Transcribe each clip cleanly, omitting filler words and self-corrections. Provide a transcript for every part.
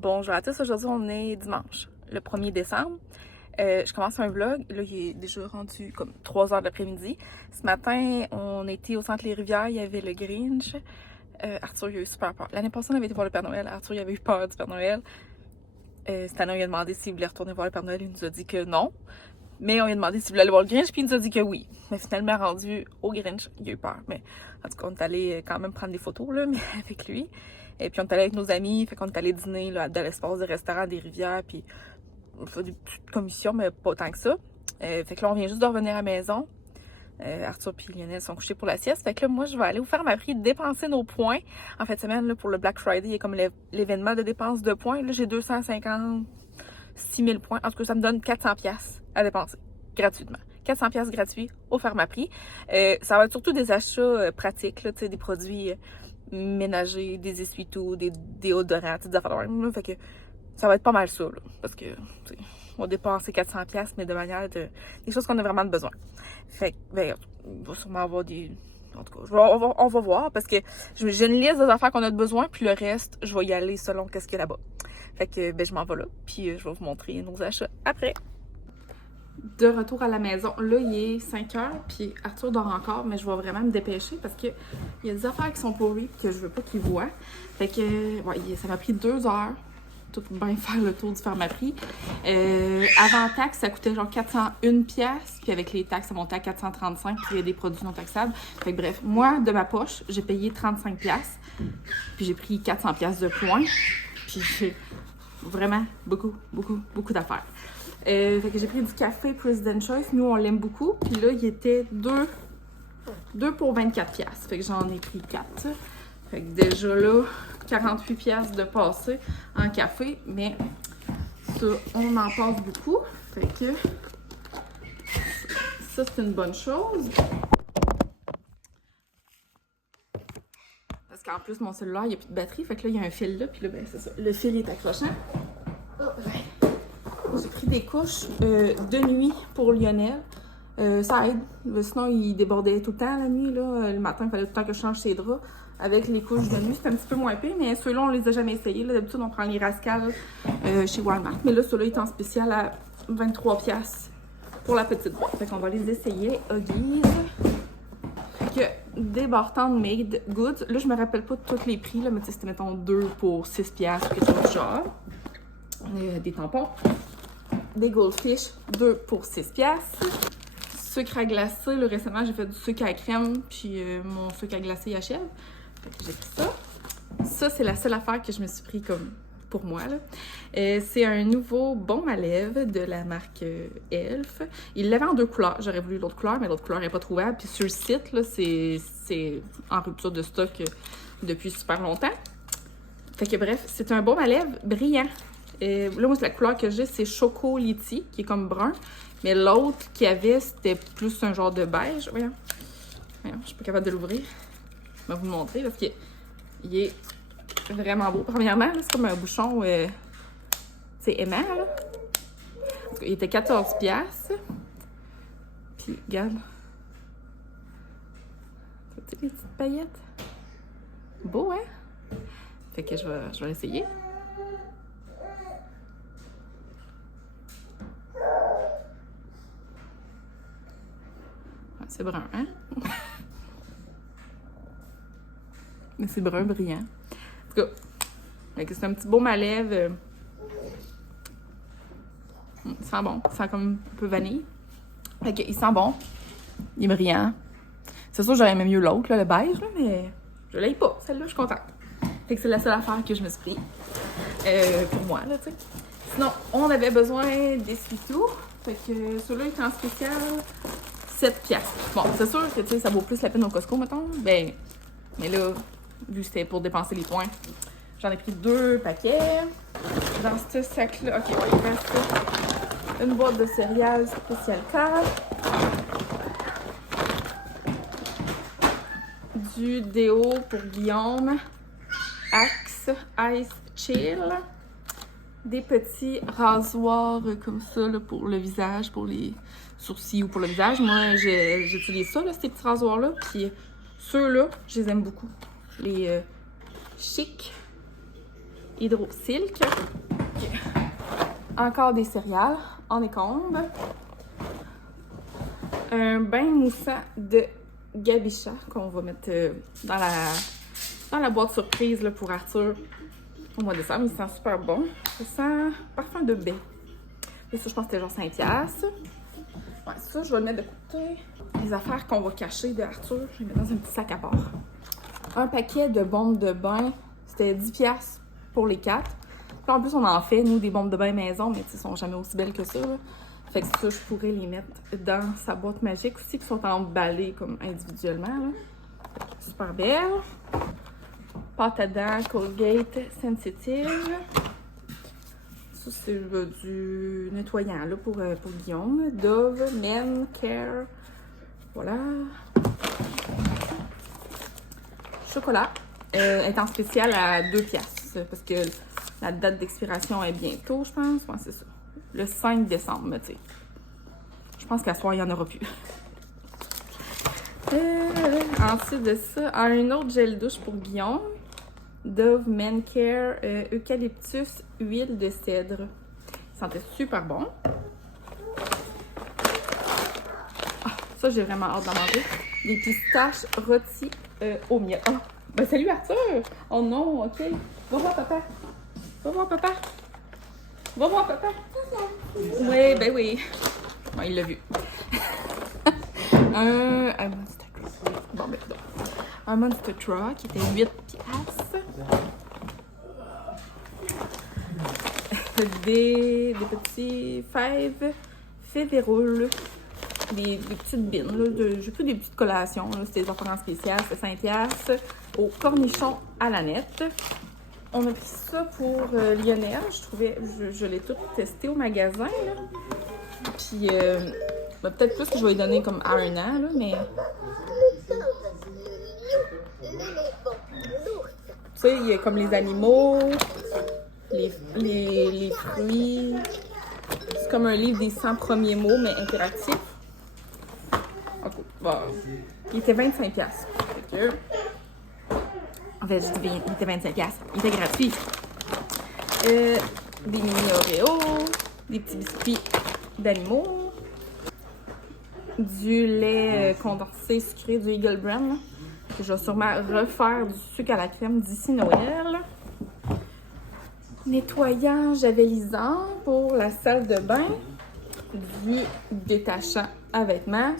Bonjour à tous, aujourd'hui on est dimanche, le 1er décembre. Je commence un vlog, là il est déjà rendu comme 3 heures de l'après-midi. Ce matin, on était au centre Les Rivières, il y avait le Grinch. Arthur il a eu super peur. L'année passée on avait été voir le Père Noël, Arthur il avait eu peur du Père Noël. Cette année on lui a demandé s'il voulait retourner voir le Père Noël, il nous a dit que non. Mais on lui a demandé s'il voulait aller voir le Grinch, puis il nous a dit que oui. Mais finalement rendu au Grinch, il a eu peur. Mais en tout cas on est allé quand même prendre des photos là, mais avec lui. Et puis on est allé avec nos amis, fait qu'on est allé dîner là, dans l'espace de restaurant des Rivières, puis on fait des petites commissions, mais pas tant que ça. Fait que là, on vient juste de revenir à la maison. Arthur et Lionel sont couchés pour la sieste. Fait que là, moi, je vais aller vous faire ma prix, dépenser nos points. En fait, semaine, là, pour le Black Friday, il y a comme l'événement de dépense de points. Là, j'ai 256 000 points. En tout cas, ça me donne 400 pièces à dépenser gratuitement. 400 pièces gratuits au Pharmaprix. Ça va être surtout des achats pratiques, là, tu sais, des produits ménagers, des essuie-tout, des déodorants, des affaires de même, là. Fait que ça va être pas mal ça, là, parce que, tu sais, on va dépenser 400 pièces mais de manière des choses qu'on a vraiment besoin. Fait que, ben, on va sûrement avoir des... En tout cas, on va voir, parce que j'ai une liste des affaires qu'on a besoin, puis le reste, je vais y aller selon qu'est-ce qu'il y a là-bas. Fait que, ben, je m'en vais là, puis je vais vous montrer nos achats après. De retour à la maison, là, il est 5 heures, puis Arthur dort encore, mais je vais vraiment me dépêcher parce que il y a des affaires qui sont pour lui que je veux pas qu'il voit. Fait que, ouais, ça m'a pris 2 heures tout bien faire le tour du Pharmaprix. Avant taxe, ça coûtait genre 401 pièces, puis avec les taxes, ça montait à 435, puis il y a des produits non taxables. Fait que bref, moi, de ma poche, j'ai payé 35 pièces, puis j'ai pris 400 pièces de points, puis j'ai vraiment beaucoup d'affaires. Fait que j'ai pris du café President Choice. Nous, on l'aime beaucoup. Puis là, il était 2 pour 24 piastres. Fait que j'en ai pris 4. Fait que déjà là, 48 piastres de passé en café. Mais ça, on en passe beaucoup. Fait que ça, c'est une bonne chose. Parce qu'en plus, mon cellulaire, il n'y a plus de batterie. Fait que là, il y a un fil là. Puis là, ben, c'est ça. Le fil est accrochant. Oh, ouais. J'ai pris des couches de nuit pour Lionel. Ça aide. Sinon, il débordait tout le temps la nuit. Là. Le matin, il fallait tout le temps que je change ses draps. Avec les couches de nuit, c'est un petit peu moins pire, mais ceux-là, on les a jamais essayés. D'habitude, on prend les Rascal chez Walmart. Mais là, ceux-là, ils sont en spécial à 23 piastres pour la petite boîte. Fait qu'on va les essayer. Huggies. Fait que des Bartend Made Goods. Là, je me rappelle pas de tous les prix, là, mais c'était, mettons, 2 pour 6 piastres, quelque chose du genre. Des tampons. Des Goldfish, 2 pour 6 piastres. Sucre à glacer, là, récemment j'ai fait du sucre à crème, puis mon sucre à glacer achève. Fait que j'ai pris ça. Ça, c'est la seule affaire que je me suis pris comme pour moi, là. C'est un nouveau baume à lèvres de la marque Elf. Il l'avait en 2 couleurs. J'aurais voulu l'autre couleur, mais l'autre couleur n'est pas trouvable. Puis sur le site, là, c'est en rupture de stock depuis super longtemps. Fait que bref, c'est un baume à lèvres brillant. Là, moi, la couleur que j'ai, c'est Choco Litchi, qui est comme brun. Mais l'autre qu'il y avait, c'était plus un genre de beige. Voyons, je suis pas capable de l'ouvrir. Je vais vous le montrer parce qu'il est vraiment beau. Premièrement, là, c'est comme un bouchon, c'est aimant, là. En tout cas, il était 14 piastres. Puis, regarde. Tu sais, les petites paillettes. Beau, hein? Fait que je vais l'essayer. C'est brun, hein? Mais c'est brun brillant. En tout cas, c'est un petit baume à lèvres. Il sent bon. Il sent comme un peu vanille. Fait que, il sent bon. Il est brillant. C'est sûr que j'aurais aimé mieux l'autre, le beige, là, mais je l'aime pas. Celle-là, je suis contente. Fait que c'est la seule affaire que je me suis pris. Pour moi, là, tu sais. Sinon, on avait besoin d'essuie-tout. Fait que celui-là est en spécial 7 piastres. Bon, c'est sûr que, tu sais, ça vaut plus la peine au Costco, mettons. Ben, mais là, vu que c'était pour dépenser les points, j'en ai pris 2 paquets. Dans ce sac-là, ok, ouais, il reste une boîte de céréales spécial K. Du déo pour Guillaume. Axe Ice Chill. Des petits rasoirs comme ça là, pour le visage, pour les sourcils ou pour le visage. Moi, j'utilise ça, là, ces petits rasoirs-là. Puis ceux-là, je les aime beaucoup. Les Chic Hydro Silk. Okay. Encore des céréales en écombe. Un bain moussant de Gabicha qu'on va mettre dans la boîte surprise là, pour Arthur au mois de décembre. Il sent super bon. Ça sent parfum de baie. Et ça, je pense que c'était genre 5$. Ouais, ça, je vais le mettre de côté. Les affaires qu'on va cacher de Arthur, je vais les mettre dans un petit sac à part. Un paquet de bombes de bain, c'était 10$ pour les 4. Puis en plus, on en fait, nous, des bombes de bain maison, mais ils sont jamais aussi belles que ça. Là. Fait que ça, je pourrais les mettre dans sa boîte magique aussi, qui sont emballées comme individuellement. Là. Super belle. Pâte à dents Colgate Sensitive. Ça, c'est du nettoyant là, pour Guillaume. Dove Men Care. Voilà. Chocolat. Est en spécial à 2$. Parce que la date d'expiration est bientôt, je pense. Ouais, c'est ça. Le 5 décembre, tu sais. Je pense qu'à soir, il n'y en aura plus. Ensuite de ça, un autre gel douche pour Guillaume. Dove Men Care Eucalyptus huile de cèdre. Il sentait super bon. Ah, ça, j'ai vraiment hâte d'en manger. Des pistaches rôties au miel. Ah, ben salut Arthur! Oh non, ok. Va voir papa. Va voir papa. Va voir papa. Oui, ben oui. Bon, il l'a vu. Bon, ben, non. Un Monster Truck qui était 8$. Des petits fèves févéroules. Des petites bines. J'ai pris des petites collations. C'était des offres en spécial. C'était 5$ au cornichon à la nette. On a pris ça pour Lionel. Je l'ai tout testé au magasin. Là. Puis, ben, peut-être plus que je vais lui donner comme à 1 an, là, mais... Tu sais, il y a comme les animaux, les fruits. C'est comme un livre des 100 premiers mots, mais interactif. Okay. Bon. Il était 25$. Fait que... En fait, je dis il était 25$. Il était gratuit. Des mini Oreos, des petits biscuits d'animaux, du lait condensé sucré du Eagle Brand. Là. Je vais sûrement refaire du sucre à la crème d'ici Noël. Nettoyant javelisant pour la salle de bain. Du détachant à vêtements.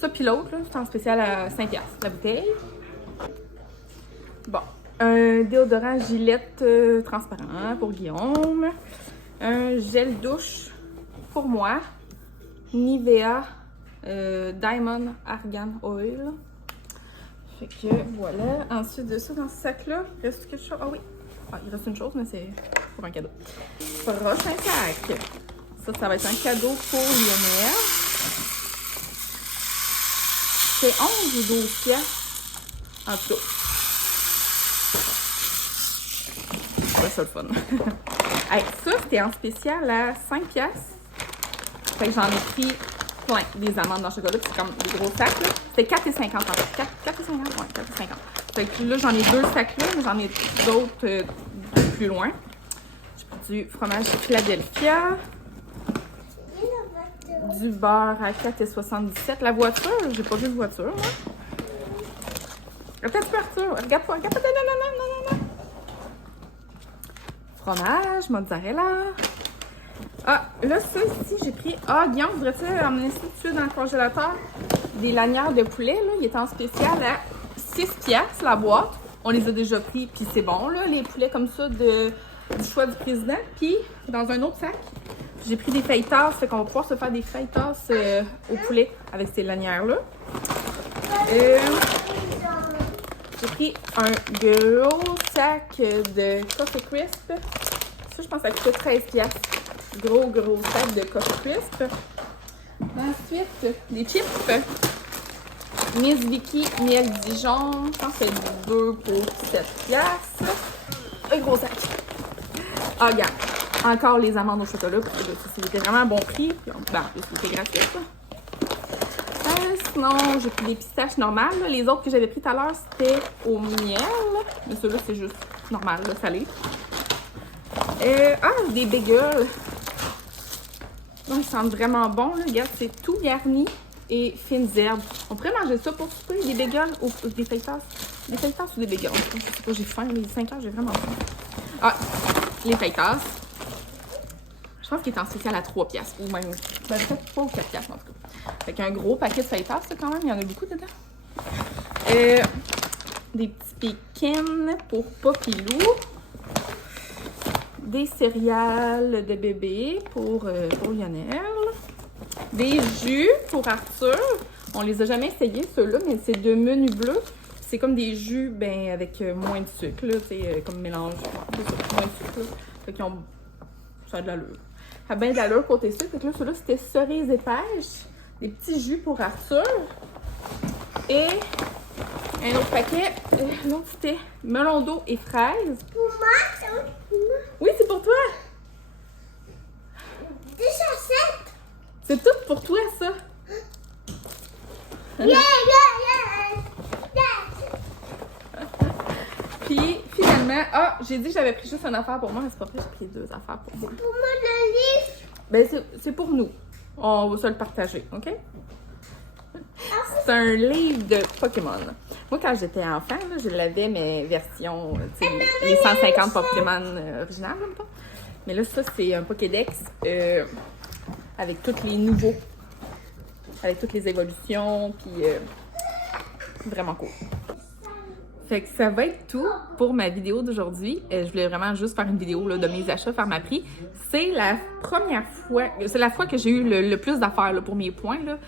Ça puis l'autre, c'est en spécial à 5$ la bouteille. Bon. Un déodorant Gillette transparent pour Guillaume. Un gel douche pour moi. Nivea Diamond Argan Oil. Fait que voilà. Ensuite de ça, dans ce sac-là, il reste quelque chose. Ah oui! Ah, il reste une chose, mais c'est pour un cadeau. Prochain sac. Ça va être un cadeau pour Lionel. C'est 11 ou 12$. En tout cas. C'est ça le fun. Hey, ça, c'était en spécial à 5$. Fait que j'en ai pris plein des amandes dans le chocolat. C'est comme des gros sacs. C'était 4,50$ en fait. 4,50$? Ouais, 4,50$. Fait que là, j'en ai 2 sacs là, mais j'en ai d'autres plus loin. J'ai pris du fromage Philadelphia. Du beurre à 4,77$. La voiture, j'ai pas vu de voiture, moi. Peut-être Arthur. Regarde pas. Non. Fromage, mozzarella. Ah, là, ça ici, j'ai pris... Ah, Guillaume, voudrais-tu emmener ça dessus dans le congélateur? Des lanières de poulet, là. Il est en spécial à 6$ la boîte. On les a déjà pris, puis c'est bon, là, les poulets comme ça du choix du président. Puis, dans un autre sac, j'ai pris des fajitas, fait qu'on va pouvoir se faire des fajitas au poulet avec ces lanières-là. J'ai pris un gros sac de Coffee Crisp. Ça, je pense que ça coûte 13$. Gros sac de Coffee Crisp. Ensuite, des chips. Miss Vicky Miel Dijon. Je pense que c'est 2 pour 7$. Un gros sac. Ah, regarde. Encore les amandes au chocolat. Parce que c'était vraiment un bon prix. Ben, en plus, c'était gratuit, ça. Sinon, j'ai pris des pistaches normales. Là. Les autres que j'avais pris tout à l'heure, c'était au miel. Mais ceux-là, c'est juste normal, là, salé. Des bagels. Oh, ils sentent vraiment bon, là. Regarde, c'est tout garni et fines herbes. On pourrait manger ça pour souper, des bagels ou des fajitas. Des fajitas ou des bagels? Je sais pas, j'ai faim. Les 5 heures, j'ai vraiment faim. Ah, les fajitas. Je pense qu'il est en spécial à 3 piastres ou même, peut-être 3 ou 4 piastres en tout cas. Fait qu'un gros paquet de fajitas, ça, quand même, il y en a beaucoup dedans. Des petits pékins pour Popilou. Des céréales de bébé pour Lionel. Des jus pour Arthur. On les a jamais essayés, ceux-là, mais c'est de menu bleu. C'est comme des jus avec moins de sucre, là, comme mélange. Moins de sucre, là. Fait qu'ils ont... Ça a de l'allure. Ça a bien de l'allure côté sucre. Fait que là, ceux-là, c'était cerises et pêches. Des petits jus pour Arthur. Et un autre paquet. L'autre, c'était melon d'eau et fraises. Pour moi, Oui, c'est pour toi. Des chaussettes. C'est tout pour toi, ça. Yeah. Puis, finalement, j'ai dit que j'avais pris juste une affaire pour moi, mais c'est pas vrai, j'ai pris 2 affaires pour moi. Pour moi, le livre. Ben, c'est pour nous. On va se le partager, OK? C'est un livre de Pokémon. Moi, quand j'étais enfant, là, je l'avais, mais version, les 150 Pokémon originales, même pas. Mais là, ça, c'est un Pokédex avec tous les nouveaux. Avec toutes les évolutions, puis vraiment cool. Fait que ça va être tout pour ma vidéo d'aujourd'hui. Je voulais vraiment juste faire une vidéo là, de mes achats Pharmaprix. C'est la fois que j'ai eu le plus d'affaires là, pour mes points. Là.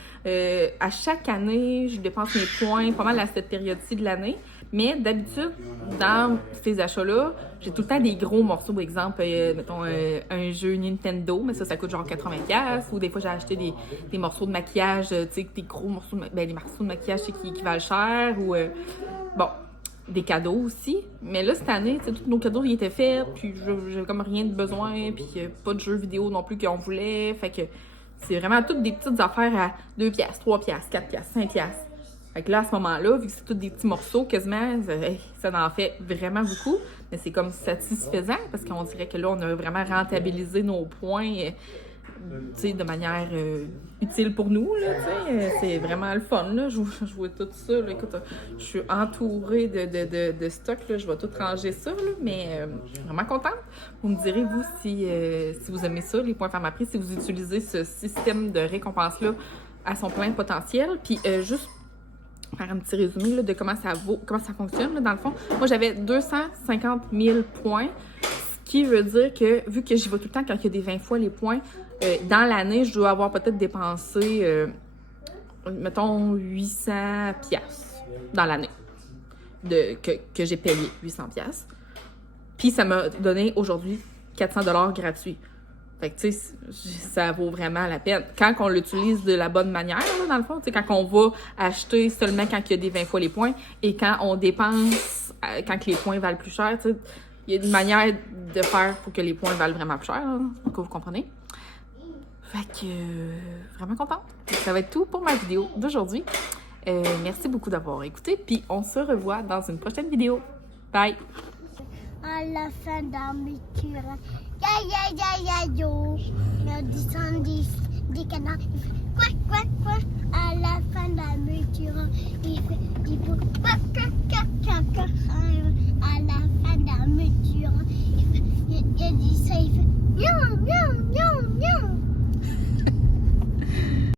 À chaque année, je dépense mes points pas mal à cette période-ci de l'année. Mais d'habitude, dans ces achats-là, j'ai tout le temps des gros morceaux. Par exemple, mettons un jeu Nintendo, mais ça coûte genre 80$. Ou des fois, j'ai acheté des morceaux de maquillage, tu sais, des gros morceaux des morceaux de maquillage qui valent cher. Ou, bon, des cadeaux aussi. Mais là, cette année, tous nos cadeaux, ils étaient faits. Puis, j'avais comme rien de besoin. Puis, pas de jeux vidéo non plus qu'on voulait. Fait que c'est vraiment toutes des petites affaires à 2$, 3$, 4$, 5$. Fait que là, à ce moment-là, vu que c'est tous des petits morceaux, quasiment, ça en fait vraiment beaucoup. Mais c'est comme satisfaisant parce qu'on dirait que là, on a vraiment rentabilisé nos points de manière utile pour nous. C'est vraiment le fun. Là. Je vois tout ça. Là. Écoute, je suis entourée de stock. Là. Je vais tout ranger ça. Là. Mais je suis vraiment contente. Vous me direz, vous, si vous aimez ça, les points Pharmaprix, si vous utilisez ce système de récompense-là à son plein potentiel. Puis juste faire un petit résumé là, de comment ça fonctionne, là, dans le fond. Moi, j'avais 250 000 points, ce qui veut dire que, vu que j'y vais tout le temps quand il y a des 20 fois les points, dans l'année, je dois avoir peut-être dépensé, mettons, 800$ dans l'année que j'ai payé, 800$. Puis, ça m'a donné aujourd'hui 400$ gratuits. Fait que, tu sais, ça vaut vraiment la peine. Quand on l'utilise de la bonne manière, là, dans le fond, tu sais, quand on va acheter seulement quand il y a des 20 fois les points et quand on dépense quand les points valent plus cher, tu sais, il y a une manière de faire pour que les points valent vraiment plus cher, là, que vous comprenez. Fait que, vraiment contente. Ça va être tout pour ma vidéo d'aujourd'hui. Merci beaucoup d'avoir écouté, puis on se revoit dans une prochaine vidéo. Bye! À la fin d'un métier, yo. Le 10 des canards, il fait quoi. À la fin d'un métier, il fait quoi. À la fin d'un métier, il dit ça, il fait